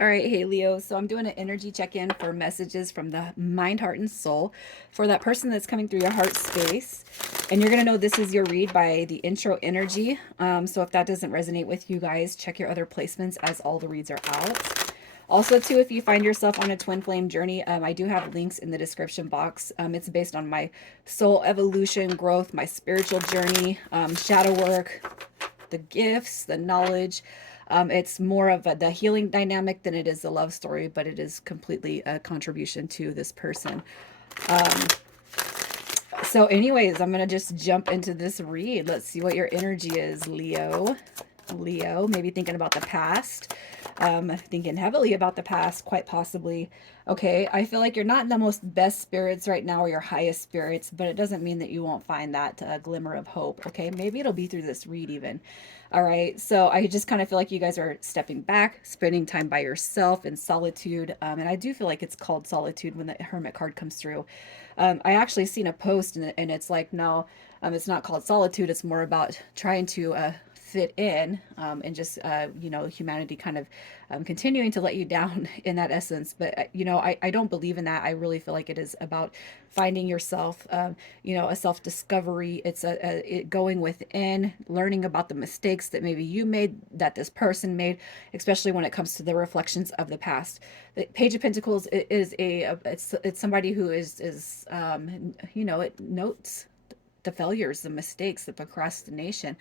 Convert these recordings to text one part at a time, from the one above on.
All right, hey Leo. So I'm doing an energy check-in for messages from the mind, heart, and soul for that person that's coming through your heart space. And you're gonna know this is your read by the intro energy. So if that doesn't resonate with you guys, check your other placements as all the reads are out. Also, too, if you find yourself on a twin flame journey, I do have links in the description box. It's based on my soul evolution, growth, my spiritual journey, shadow work, the gifts, the knowledge. It's more of the healing dynamic than it is the love story, but it is completely a contribution to this person. Um, so, anyways, I'm going to just jump into this read. Let's see what your energy is, Leo. Leo, maybe thinking about the past, thinking heavily about the past, quite possibly. Okay, I feel like you're not in the most best spirits right now or your highest spirits, but it doesn't mean that you won't find that glimmer of hope. Okay, maybe it'll be through this read even. All right, so I just kind of feel like you guys are stepping back, spending time by yourself in solitude. And I do feel like it's called solitude when the Hermit card comes through. I actually seen a post and it's like, no, it's not called solitude. It's more about trying to fit in and just, humanity kind of continuing to let you down in that essence. But, I don't believe in that. I really feel like it is about finding yourself, a self discovery. It's going within, learning about the mistakes that maybe you made, that this person made, especially when it comes to the reflections of the past. The Page of Pentacles is it's somebody who it notes the failures, the mistakes, the procrastination,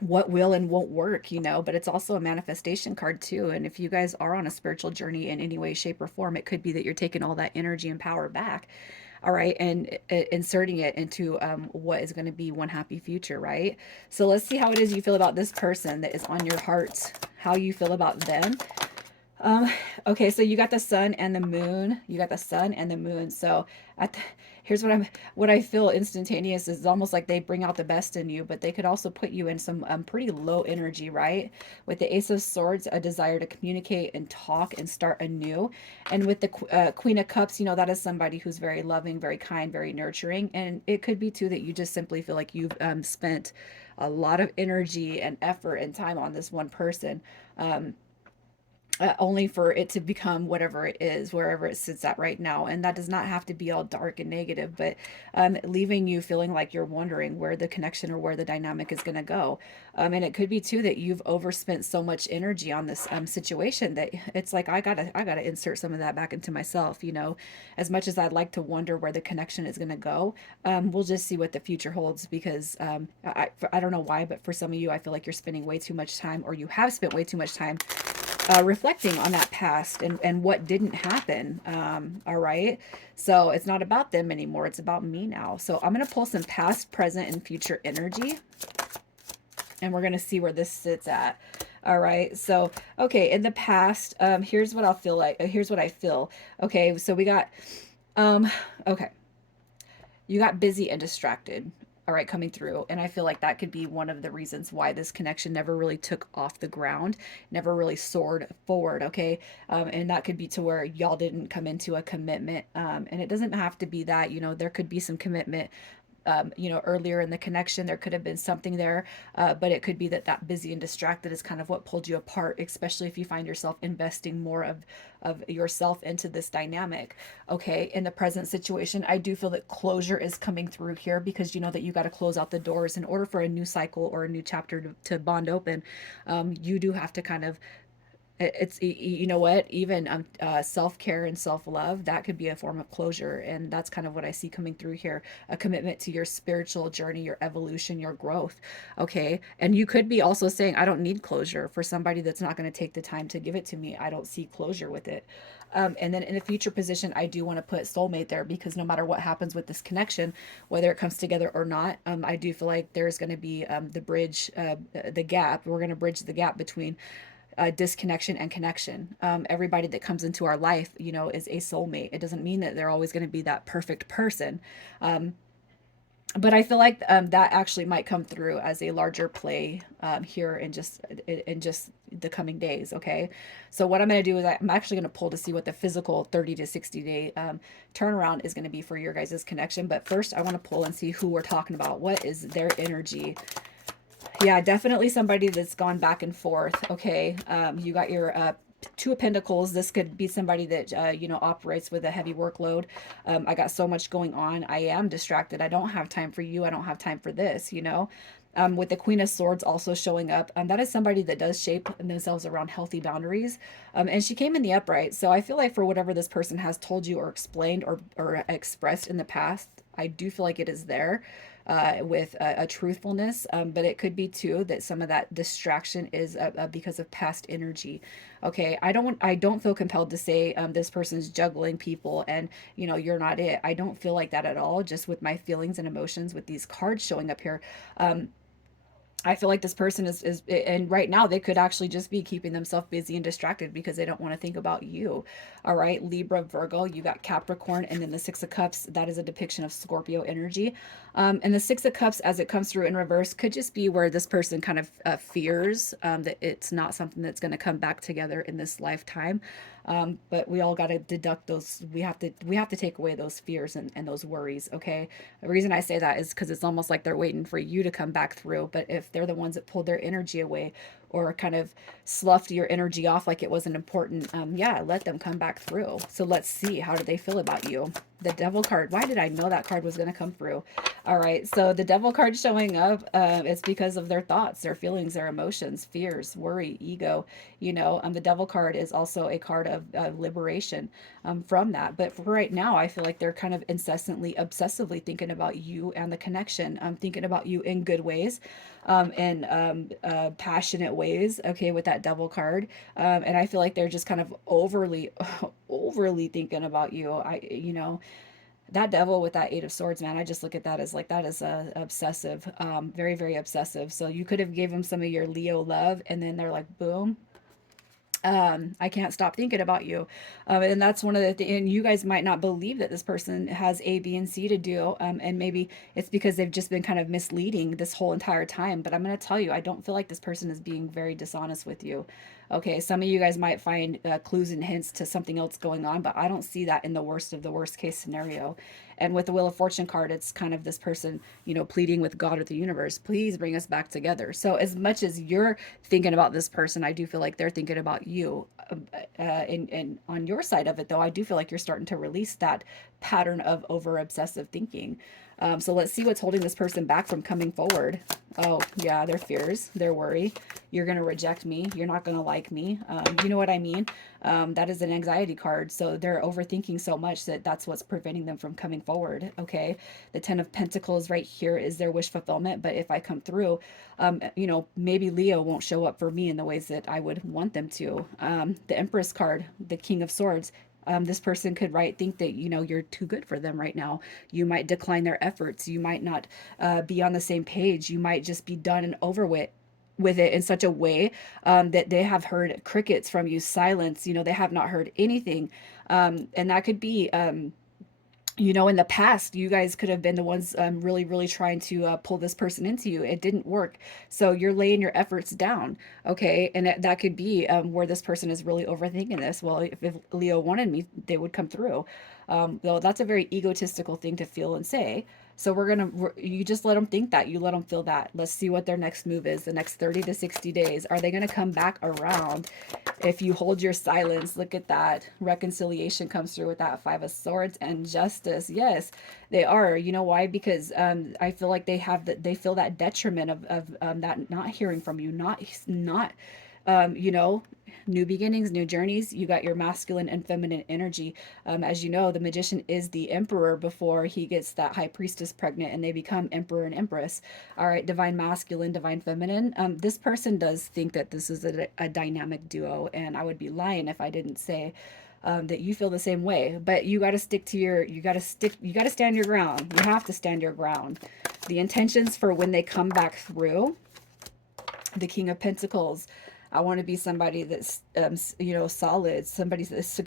what will and won't work, but it's also a manifestation card too. And if you guys are on a spiritual journey in any way, shape, or form, it could be that you're taking all that energy and power back. All right. And inserting it into what is going to be one happy future. Right. So let's see how it is you feel about this person that is on your heart, how you feel about them. Um, okay, so you got the sun and the moon. You got the sun and the moon. So at the, here's what I feel instantaneous is almost like they bring out the best in you, but they could also put you in some pretty low energy, right? With the Ace of Swords, a desire to communicate and talk and start anew. And with the Queen of Cups, that is somebody who's very loving, very kind, very nurturing. And it could be too that you just simply feel like you've spent a lot of energy and effort and time on this one person. Um, only for it to become whatever it is, wherever it sits at right now. And that does not have to be all dark and negative, but leaving you feeling like you're wondering where the connection or where the dynamic is going to go. And it could be too that you've overspent so much energy on this situation that it's like I gotta insert some of that back into myself. As much as I'd like to wonder where the connection is going to go, we'll just see what the future holds because I don't know why, but for some of you, I feel like you're spending way too much time, or you have spent way too much time reflecting on that past and what didn't happen. All right. So it's not about them anymore. It's about me now. So I'm going to pull some past, present, and future energy. And we're going to see where this sits at. All right. So, okay. In the past, here's what I'll feel like. Here's what I feel. Okay. So we got, um, okay. You got busy and distracted, all right, coming through. And I feel like that could be one of the reasons why this connection never really took off the ground, never really soared forward. Okay. And that could be to where y'all didn't come into a commitment. And it doesn't have to be that, there could be some commitment, earlier in the connection, there could have been something there, but it could be that busy and distracted is kind of what pulled you apart, especially if you find yourself investing more of yourself into this dynamic. Okay, in the present situation, I do feel that closure is coming through here because you know that you got to close out the doors in order for a new cycle or a new chapter to bond open. You do have to kind of it's you know what, even self-care and self-love, that could be a form of closure, and that's kind of what I see coming through here, a commitment to your spiritual journey, your evolution, your growth. Okay, and you could be also saying I don't need closure. For somebody that's not going to take the time to give it to me, I don't see closure with it. And then in the future position, I do want to put soulmate there because no matter what happens with this connection, whether it comes together or not, I do feel like there's going to be the bridge, the gap. We're going to bridge the gap between disconnection and connection. Everybody that comes into our life, is a soulmate. It doesn't mean that they're always going to be that perfect person. Um, but I feel like that actually might come through as a larger play here in just the coming days. Okay, so what I'm going to do is I'm actually going to pull to see what the physical 30 to 60 day turnaround is going to be for your guys' connection. But first, I want to pull and see who we're talking about. What is their energy? Yeah, definitely somebody that's gone back and forth. Okay, you got your Two of Pentacles, this could be somebody that, operates with a heavy workload. I got so much going on. I am distracted. I don't have time for you. I don't have time for this, with the Queen of Swords also showing up, that is somebody that does shape themselves around healthy boundaries. And she came in the upright. So I feel like for whatever this person has told you or explained or expressed in the past, I do feel like it is there. With a truthfulness, but it could be too that some of that distraction is because of past energy. Okay, I don't feel compelled to say this person's juggling people and you're not it. I don't feel like that at all. Just with my feelings and emotions with these cards showing up here, I feel like this person is, and right now they could actually just be keeping themselves busy and distracted because they don't want to think about you. All right, Libra, Virgo, you got Capricorn, and then the Six of Cups, that is a depiction of Scorpio energy. And the Six of Cups, as it comes through in reverse, could just be where this person kind of fears that it's not something that's going to come back together in this lifetime. But we all got to deduct those. We have to take away those fears and those worries. Okay. The reason I say that is because it's almost like they're waiting for you to come back through. But if they're the ones that pulled their energy away or kind of sloughed your energy off like it wasn't important, yeah, let them come back through. So let's see, how do they feel about you? The Devil card. Why did I know that card was going to come through? All right. So the Devil card showing up, it's because of their thoughts, their feelings, their emotions, fears, worry, ego. The Devil card is also a card of liberation from that. But for right now, I feel like they're kind of incessantly, obsessively thinking about you and the connection. Thinking about you in good ways, in passionate ways. Okay, with that Devil card, and I feel like they're just kind of overly, overly thinking about you. That Devil with that Eight of Swords, man, I just look at that as like that is obsessive, very, very obsessive. So you could have gave them some of your Leo love, and then they're like, boom, I can't stop thinking about you. And that's one of the things, and you guys might not believe that this person has A, B, and C to do. And maybe it's because they've just been kind of misleading this whole entire time. But I'm going to tell you, I don't feel like this person is being very dishonest with you. Okay, some of you guys might find clues and hints to something else going on, but I don't see that in the worst of the worst case scenario. And with the Wheel of Fortune card, it's kind of this person, pleading with God or the universe, please bring us back together. So as much as you're thinking about this person, I do feel like they're thinking about you. And on your side of it, though, I do feel like you're starting to release that pattern of over obsessive thinking. So let's see what's holding this person back from coming forward. Oh, yeah, their fears, their worry. You're going to reject me. You're not going to like me. You know what I mean? That is an anxiety card. So they're overthinking so much that that's what's preventing them from coming forward. Okay. The Ten of Pentacles right here is their wish fulfillment. But if I come through, maybe Leo won't show up for me in the ways that I would want them to. The Empress card, the King of Swords. This person could think that you're too good for them right now. You might decline their efforts. You might not be on the same page. You might just be done and over with it in such a way that they have heard crickets from you, silence. They have not heard anything, and that could be. In the past, you guys could have been the ones really, really trying to pull this person into you. It didn't work. So you're laying your efforts down. Okay. And that could be where this person is really overthinking this. Well, if Leo wanted me, they would come through. Though that's a very egotistical thing to feel and say. So you just let them think that. You let them feel that. Let's see what their next move is the next 30 to 60 days. Are they going to come back around? If you hold your silence, look at that. Reconciliation comes through with that Five of Swords and justice. Yes, they are. You know why? Because I feel like they feel that detriment of that not hearing from you, not um, you know, new beginnings, new journeys. You got your masculine and feminine energy. As you know, the magician is the emperor before he gets that high priestess pregnant and they become emperor and empress. All right, divine masculine, divine feminine. This person does think that this is a dynamic duo, and I would be lying if I didn't say that you feel the same way. But you got to you got to stand your ground. You have to stand your ground. The intentions for when they come back through, the King of Pentacles. I want to be somebody that's, solid, somebody that's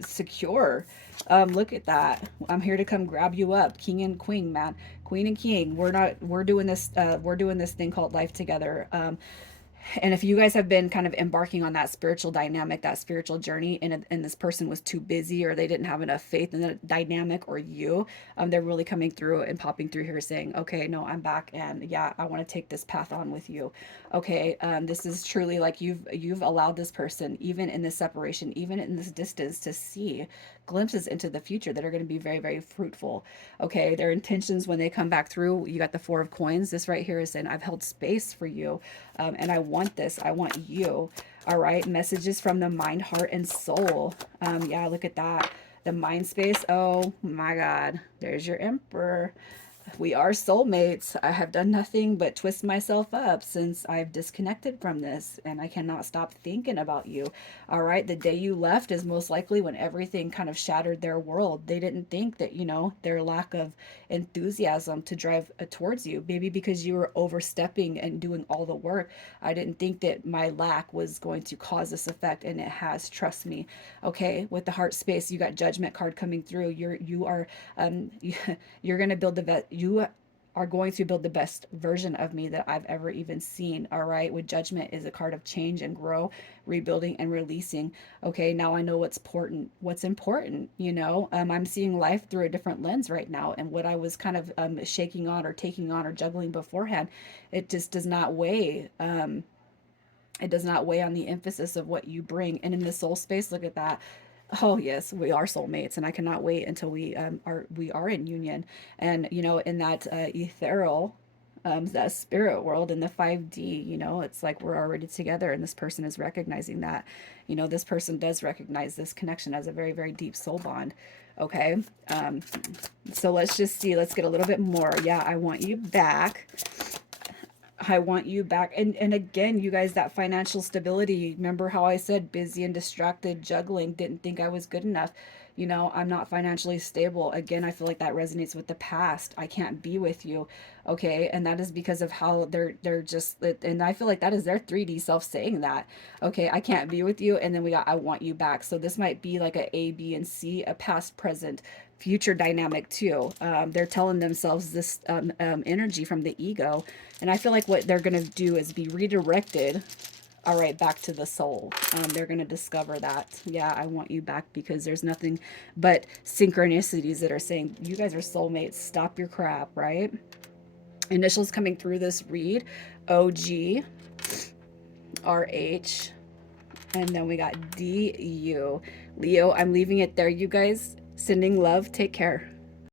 secure. Look at that. I'm here to come grab you up. King and Queen, man. Queen and King. We're doing this thing called life together. And if you guys have been kind of embarking on that spiritual dynamic, that spiritual journey, and this person was too busy or they didn't have enough faith in the dynamic or you, they're really coming through and popping through here saying, okay, no, I'm back. And yeah, I want to take this path on with you. Okay. This is truly like you've allowed this person, even in this separation, even in this distance, to see glimpses into the future that are going to be very, very fruitful. Okay. Their intentions when they come back through, you got the Four of Coins. This right here is saying, I've held space for you. And I want this. I want you. All right. Messages from the mind, heart, and soul. Yeah, look at that. The mind space. Oh my God. There's your Emperor. We are soulmates. I have done nothing but twist myself up since I've disconnected from this, and I cannot stop thinking about you. All right. The day you left is most likely when everything kind of shattered their world. They didn't think that, their lack of enthusiasm to drive towards you, maybe because you were overstepping and doing all the work. I didn't think that my lack was going to cause this effect, and it has. Trust me. Okay. With the heart space, you got Judgment card coming through. You are you're going to build you are going to build the best version of me that I've ever even seen. All right. With Judgment is a card of change and grow, rebuilding and releasing. Okay. Now I know what's important, I'm seeing life through a different lens right now. And what I was kind of shaking on or taking on or juggling beforehand, it just does not weigh. It does not weigh on the emphasis of what you bring. And in the soul space, look at that. Oh yes, we are soulmates, and I cannot wait until we are in union, and in that ethereal, that spirit world in the 5D. It's like we're already together, and this person is recognizing that. This person does recognize this connection as a very, very deep soul bond. Okay, so let's just see. Let's get a little bit more. Yeah, I want you back. I want you back. And again, you guys, that financial stability. Remember how I said busy and distracted, juggling, didn't think I was good enough. I'm not financially stable. Again, I feel like that resonates with the past. I can't be with you. Okay? And that is because of how they're just, and I feel like that is their 3D self saying that. Okay, I can't be with you. And then we got I want you back. So this might be like a B and C, a past, present, future dynamic too. They're telling themselves this energy from the ego, and I feel like what they're going to do is be redirected. All right, back to the soul. They're going to discover that. Yeah, I want you back because there's nothing but synchronicities that are saying you guys are soulmates. Stop your crap, right? Initials coming through this read: OG, RH, and then we got DU. Leo, I'm leaving it there, you guys. Sending love. Take care.